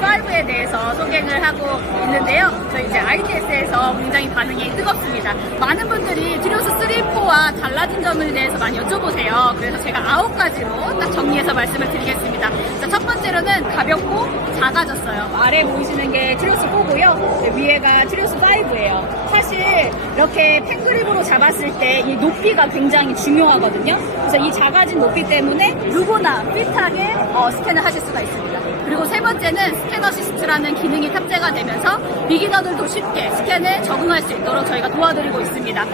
5에 대해서 소개를 하고 있는데요. 저희 이제 ITS에서 굉장히 반응이 뜨겁습니다. 많은 분들이 트리오스 3, 4와 달라진 점에 대해서 많이 여쭤보세요. 그래서 제가 아홉 가지로 딱 정리해서 말씀을 드리겠습니다. 자, 첫 번째로는 가볍고 작아졌어요. 아래 보이시는 게 트리오스 4고요. 위에가 트리오스 5예요. 이렇게 펜그립으로 잡았을 때 이 높이가 굉장히 중요하거든요. 그래서 이 작아진 높이 때문에 누구나 핏하게 어, 스캔을 하실 수가 있습니다. 그리고 세 번째는 스캔 어시스트라는 기능이 탑재가 되면서 비기너들도 쉽게 스캔에 적응할 수 있도록 저희가 도와드리고 있습니다.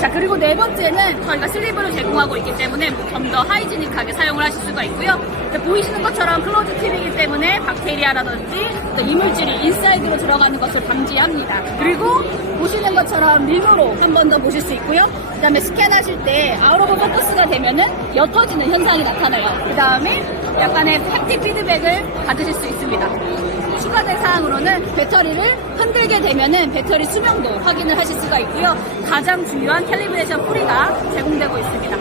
자 그리고 네 번째는 저희가 슬리브를 제공하고 있기 때문에 좀 더 하이지닉하게 사용을 하실 수가 있고요. 자, 보이시는 것처럼 클로즈 팁이기 때문에 박테리아라든지 또 이물질이 인사이드로 들어가는 것을 방지합니다. 그리고 보시는 것처럼 링으로 한 번 더 보실 수 있고요. 그 다음에 스캔하실 때 아웃 오브 포커스가 되면은 옅어지는 현상이 나타나요. 그 다음에 약간의 햅틱 피드백을 받으실 수 있습니다. 추가된 사항으로는 배터리를 흔들게 되면은 배터리 수명도 확인을 하실 수가 있고요. 가장 중요한 캘리브레이션 뿌리가 제공되고 있습니다.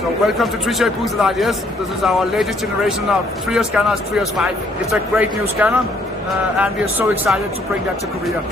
So welcome to 3CI Boosted Ideas. This is our latest generation of Trio scanners, Trios 5. It's a great new scanner, uh, and we are so excited to bring that to Korea.